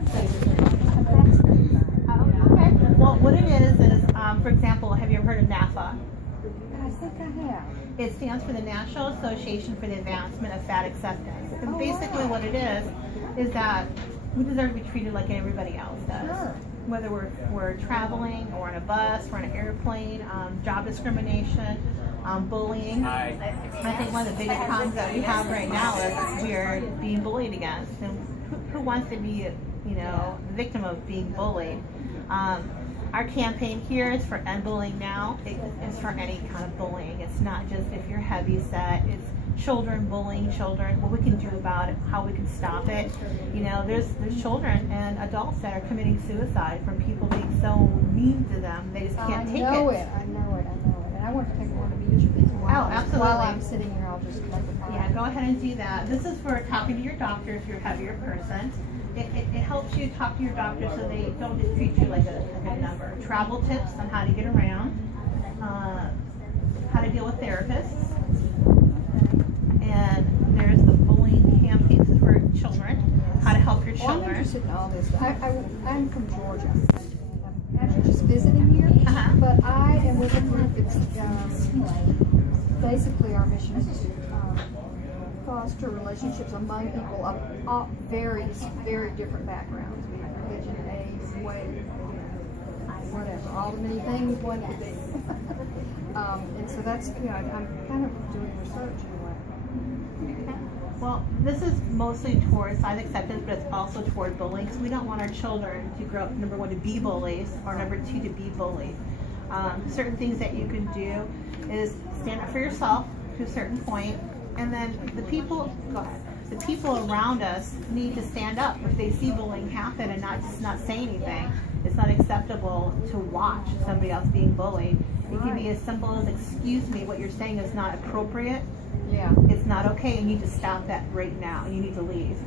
Okay. Well, what it is, for example, have you ever heard of NAFA? I think I have. It stands for the National Association for the Advancement of Fat Acceptance. And basically what it is that we deserve to be treated like everybody else does. Sure. Whether we're traveling or on a bus or on an airplane, job discrimination, bullying. I think one of the biggest problems that we have right now is we are being bullied against. And who wants to be, the victim of being bullied? Our campaign here is for End Bullying Now. It's for any kind of bullying. It's not just if you're heavy set. It's children bullying children, what we can do about it, how we can stop it. There's children and adults that are committing suicide from people being so mean to them. They just can't take it. I know it. And I want to take one of each of these absolutely. While I'm sitting here, I'll just make a file. Yeah, go ahead and do that. This is for talking to your doctor if you're a heavier person. It helps you talk to your doctor so they don't just treat you like a number. Travel tips on how to get around, how to deal with therapists, and there's the bullying campaigns for children, how to help your children. I'm interested in all this. I'm from Georgia. I'm actually just visiting here, but I am with a group. It's basically our mission is to foster relationships among people of very, very different backgrounds. Religion, age, weight, whatever. All the many things one could be. And so that's, I'm kind of doing research anyway. Well, this is mostly towards size acceptance, but it's also toward bullying. So we don't want our children to grow up, number one, to be bullies, or number two, to be bullied. Certain things that you can do is stand up for yourself to a certain point, and then the people around us need to stand up if they see bullying happen and not say anything. It's not acceptable to watch somebody else being bullied. It can be as simple as, excuse me, what you're saying is not appropriate. Yeah. It's not okay, and you need to stop that right now, and you need to leave.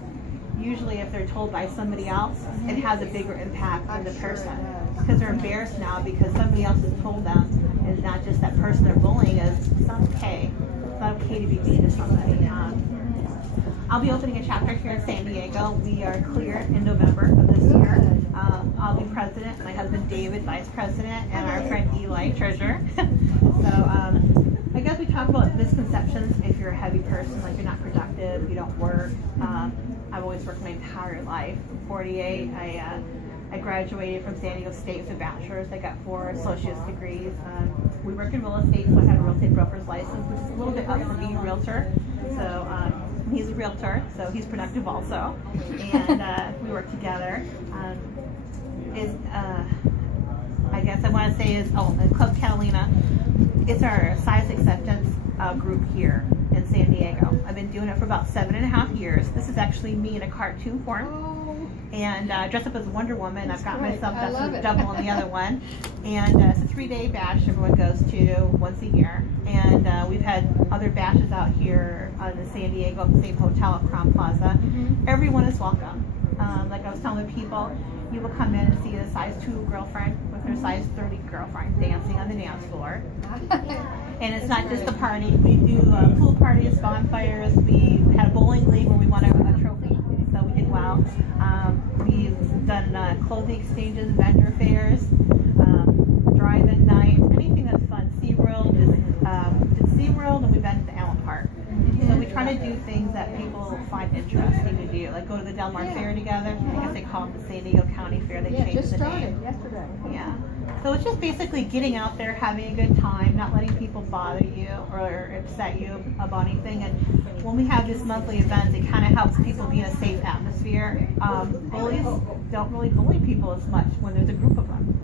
Usually if they're told by somebody else, it has a bigger impact on the person. Because they're embarrassed now because somebody else has told them, and not just that person they're bullying is, it's not okay. It's not okay to be mean to somebody. I'll be opening a chapter here in San Diego. We are clear in November of this year. I'll be president, my husband David, vice president, and our friend Eli, treasurer. So I guess we talk about misconceptions. If you're a heavy person, like you're not productive, you don't work. I've always worked my entire life. I'm 48. I graduated from San Diego State with a bachelor's. I got 4 associate's degrees. We work in real estate, so I have a real estate broker's license, which is a little bit up for being a realtor. So he's a realtor, so he's productive also. And we work together. I guess I want to say is Club Catalina. It's our size acceptance group here in San Diego. I've been doing it for about 7.5 years. This is actually me in a cartoon form, and dressed up as Wonder Woman. I've got myself dressed as double on the other one, and it's a 3-day bash everyone goes to once a year. And we've had other bashes out here in San Diego at the same hotel at Crown Plaza. Everyone is welcome. Like I was telling people, you will come in and see a size 2 girlfriend with her size 30 girlfriend dancing on the dance floor. And it's not just a party. We do pool parties, bonfires. We had a bowling league where we won a trophy, so we did well. We've done clothing exchanges, vendor fairs, drive-in nights, anything that's fun. SeaWorld, did SeaWorld, and we've been to the Allen Park. So we try to do things that people find interesting to do, like go to the Del Mar Fair together. I guess they call it the San Diego County Fair. They changed the name. Yesterday. Yeah. So it's just basically getting out there, having a good time, not letting people bother you or upset you about anything. And when we have these monthly events, it kind of helps people be in a safe atmosphere. Bullies don't really bully people as much when there's a group of them.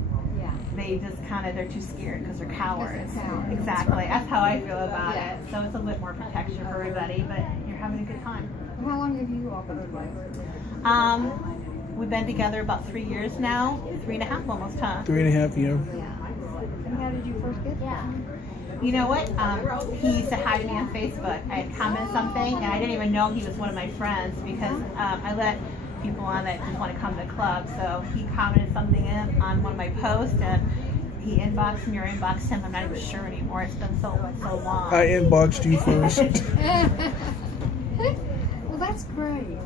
They just they're too scared because they're cowards. Exactly. That's how I feel about it. So it's a little bit more protection for everybody, but you're having a good time. How long have you all been together? We've been together about 3 years now. 3.5 almost, huh? 3.5 years. And how did you first get there? You know what? He said hi to me on Facebook. I had commented something, and I didn't even know he was one of my friends because I let people on that just want to come to the club. So he commented something on one of my posts, and he inboxed me or inboxed him. I'm not even sure anymore. It's been so long. I inboxed you first. Well, that's great.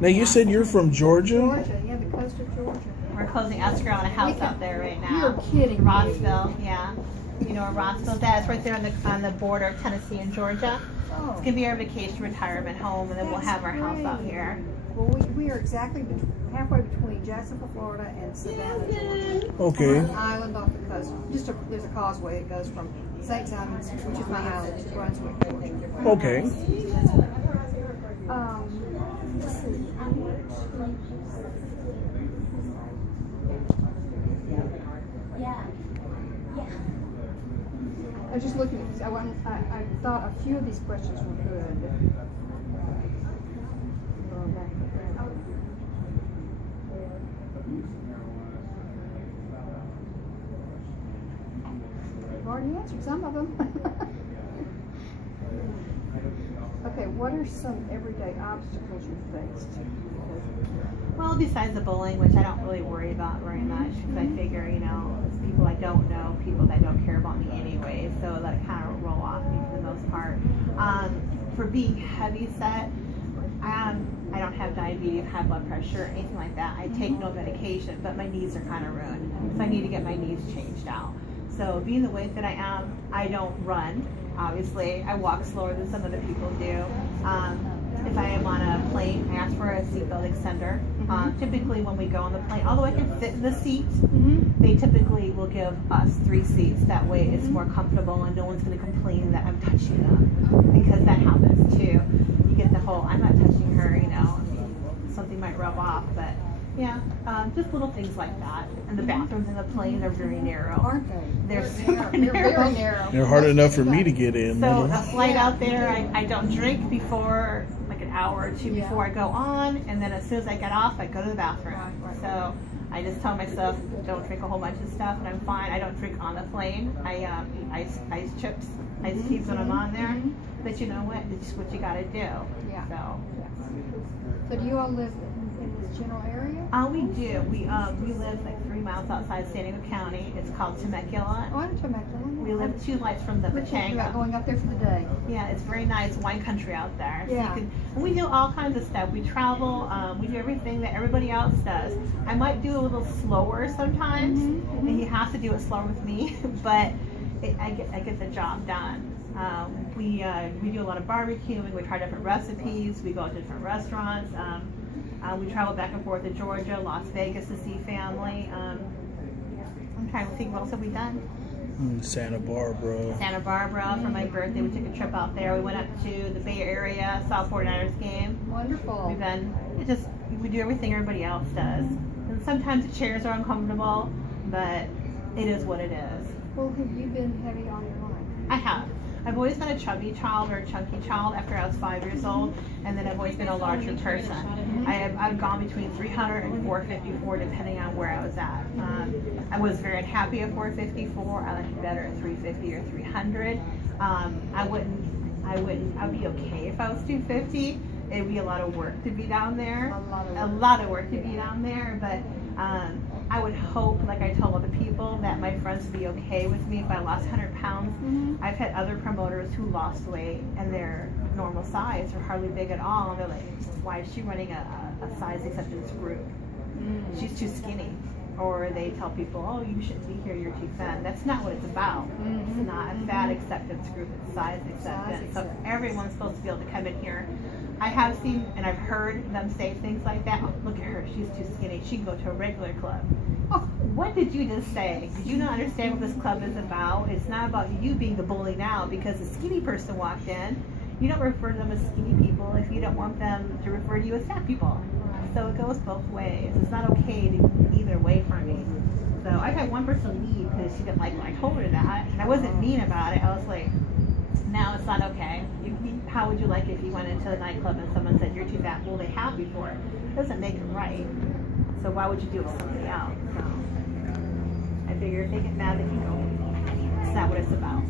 Now you said you're from Georgia? Georgia, yeah, the We're closing escrow on a house out there right now. You're kidding me. Rossville, yeah. You know where Rossville's at? It's right there on the border of Tennessee and Georgia. Oh, It's gonna be our vacation retirement home, and then we'll That's have our house out great. here. well, we are exactly halfway between Jacksonville, Florida, and Savannah, Georgia. Okay. On an island off the coast. There's a causeway that goes from St. Simon's, which is my house, to Brunswick, Georgia. Okay. Let's see. I was just looking at these. I thought a few of these questions were good. Going back to that. I've already answered some of them. Okay, what are some everyday obstacles you faced? Well, besides the bullying, which I don't really worry about very much, because I figure, you know, it's people I don't know, people that don't care about me anyway, so let it kind of roll off me for the most part. For being heavy set, I don't have diabetes, high blood pressure, anything like that. I take no medication, but my knees are kind of ruined, so I need to get my knees changed out. So being the weight that I am, I don't run. Obviously, I walk slower than some other people do. If I am on a plane, I ask for a seatbelt extender. Typically, when we go on the plane, although I can fit in the seat, they typically will give us 3 seats. That way, it's more comfortable, and no one's going to complain that I'm touching them, because that happens too. You get the whole "I'm not touching her," you know, something might rub off, but. Yeah, just little things like that. And the bathrooms in the plane are very narrow. Aren't they? They're super They're narrow. very narrow. They're hard enough for me to get in. So a flight out there, I don't drink before like an hour or 2 Yeah. before I go on, and then as soon as I get off, I go to the bathroom. Right. So I just tell myself, don't drink a whole bunch of stuff, and I'm fine. I don't drink on the plane. I eat ice chips, ice cubes when I'm on there. But you know what? It's just what you got to do. Yeah. So. So do you all live in this general area? We do. We live like 3 miles outside San Diego County. It's called Temecula. Oh, I'm Temecula. We live 2 lights from the We're thinking about Pachanga. going up there for the day. Yeah, it's very nice wine country out there. So Yeah. and we do all kinds of stuff. We travel. We do everything that everybody else does. I might do a little slower sometimes, and he has to do it slower with me, but I get the job done. We do a lot of barbecuing. We try different recipes. We go to different restaurants. We travel back and forth to Georgia, Las Vegas to see family. I'm trying to think, what else have we done? Santa Barbara. Santa Barbara for my birthday. We took a trip out there. We went up to the Bay Area, saw a 49ers game. Wonderful. We do everything everybody else does. And sometimes the chairs are uncomfortable, but it is what it is. Well, have you been heavy on your life? I have. I've always been a chubby child or a chunky child after I was 5 years old, and then I've always been a larger person. I've gone between 300 and 454 depending on where I was at. I was very unhappy at 454. I liked it better at 350 or 300. I'd be okay if I was 250. It'd be a lot of work to be down there. A lot of work to be down there, but I would hope, like I told other people, that my friends would be okay with me if I lost 100 pounds. I've had other promoters who lost weight and they're normal size or hardly big at all, and they're like, why is she running a size acceptance group? She's too skinny. Or they tell people, oh, you shouldn't be here, you're too fat. That's not what it's about. It's not a fat acceptance group, it's size acceptance. So everyone's supposed to be able to come in here. I have seen and I've heard them say things like that. Oh, look at her, she's too skinny. She can go to a regular club. Oh, what did you just say? Did you not understand what this club is about? It's not about you being the bully now because a skinny person walked in. You don't refer to them as skinny people if you don't want them to refer to you as fat people. So it goes both ways. It's not okay to either way for me. So I had one person leave because she didn't like when I told her that. And I wasn't mean about it. I was like, no, it's not okay. How would you like if you went into a nightclub and someone said you're too fat? Well, they have before. It doesn't make it right. So why would you do it with somebody else? So I figure if they get mad, they can go. It's not what it's about.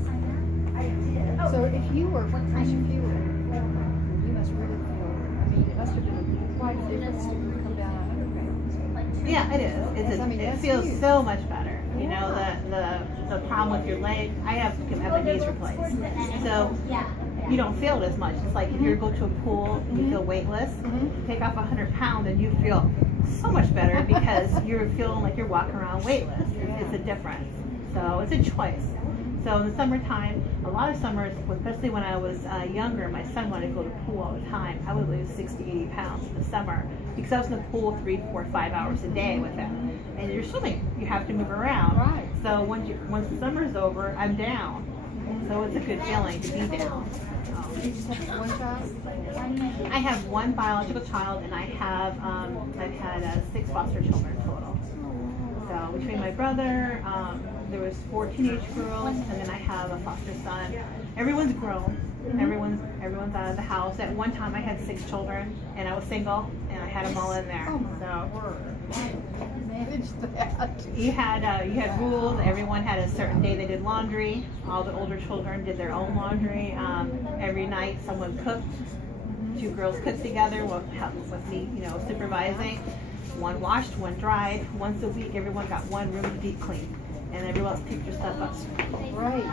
So if you were you must really feel, I mean, it must have been quite a difference to come down 100 pounds. Yeah, it is. It feels huge. so much better. You know, the problem with your leg, I have my knees replaced. So you don't feel it as much. It's like if you go to a pool and you feel weightless, take off 100 pounds and you feel so much better because you're feeling like you're walking around weightless. It's a difference. So it's a choice. So in the summertime, a lot of summers, especially when I was younger, my son wanted to go to the pool all the time. I would lose 60, 80 pounds in the summer because I was in the pool 3, 4, 5 hours a day with him. And you're swimming, you have to move around. Right. So once the summer's over, I'm down. So it's a good feeling to be down. You just have one child? I have one biological child, and I've had 6 foster children total. So between my brother, there was 4 teenage girls, and then I have a foster son. Everyone's grown. Everyone's out of the house. At one time, I had 6 children, and I was single, and I had them all in there. Oh my So word. Manage that. you had rules. Everyone had a certain day they did laundry. All the older children did their own laundry. Every night, someone cooked. 2 girls cooked together with me, supervising. One washed, one dried. Once a week, everyone got one room to deep clean, and everyone else picked their stuff up. Right.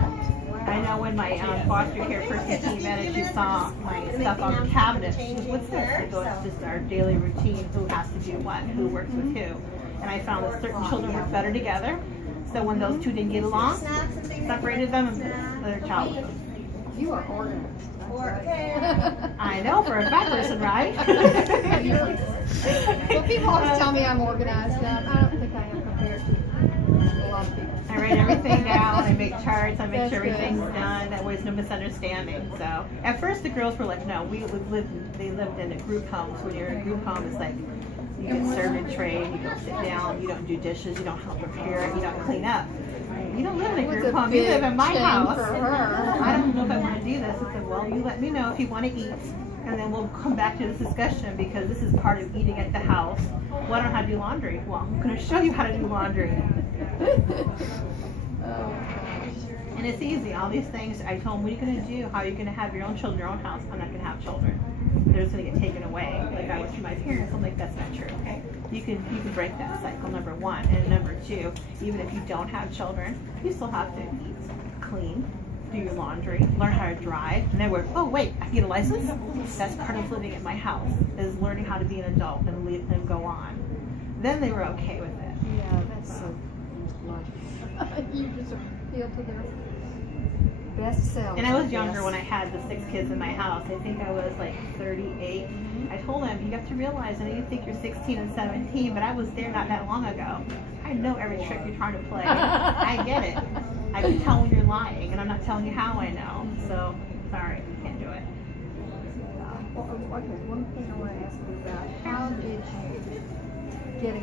I know when my foster care person came in and she saw my stuff on the cabinet, she goes, "What's this?" I go, "It's just our daily routine. Who has to do what? Who works with who?" And I found that certain children work better together. So when those 2 didn't get along, separated them and put their child with them. You are organized. I know, for a fat person, right? Well, people always tell me I'm organized. I don't think I am compared to a lot of people. I write everything down, I make charts, I make That's sure good. everything's done, that way there's no misunderstanding. So at first the girls were like, no, they lived in a group homes. When you're in a group home, it's like you get served a tray, you don't sit down, you don't do dishes, you don't help prepare, you don't clean up. You don't live in a It was group a home, you live in my big house. change for her. I don't know if I want to do this. I said, well, you let me know if you want to eat, and then we'll come back to this discussion because this is part of eating at the house. Well, I don't know how to do laundry. Well, I'm going to show you how to do laundry. Oh, And it's easy. All these things, I told them, what are you going to do? How are you going to have your own children in your own house? I'm not going to have children. They're just going to get taken away. Like I was to my parents. I'm like, that's not true. Okay, you can break that cycle. Number 1, and number 2, even if you don't have children, you still have to eat, clean, do your laundry, learn how to drive. And then oh wait, I can get a license. That's part of living at my house, is learning how to be an adult and leave and go on. Then they were okay with it. yeah, that's so logical. You just appeal to their best self. And I was younger when I had the 6 kids in my house. I think I was like 38. I told them, you have to realize, and you think you're 16 and 17, but I was there not that long ago. I know every trick you're trying to play. I get it. I can tell when you're lying, and I'm not telling you how I know. So, sorry, you can't do it. Well, okay, one thing I want to ask you about, how did you get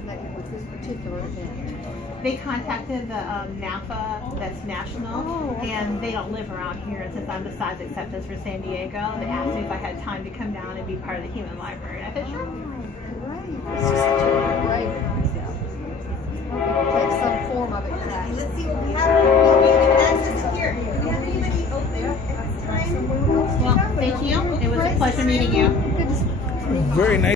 connected with this particular event? They contacted the NAFA, that's national, Oh, okay. and they don't live around here. And since I'm the size acceptance for San Diego, they asked me if I had time to come down and be part of the human library. And I said, sure. Great. This is such a great concept. Take some form of it back. Let's see what we have. We have access here. Do we have anybody open at this time? Well, thank you. It was a pleasure meeting you. Good to Very nice.